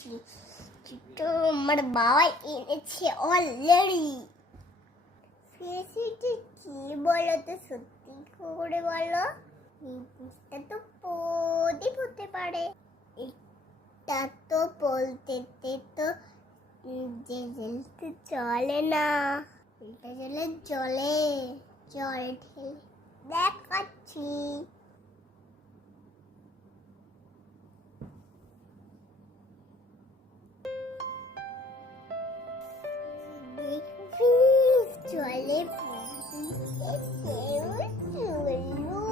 খাচ্ছি, তো আমার বাবা এনেছে অলরেডি। ফেসিটি কি বলো তো, সত্যি করে বলো, এই জিনিসটা তো প্রদীপ হতে পারে। এটা তো বলতে তো যে জ্বলতে চলে না, এটা জ্বলে জলে জল ঢেলে দেখাচ্ছি। দেখবি জলে পড়ে কেউ চললো।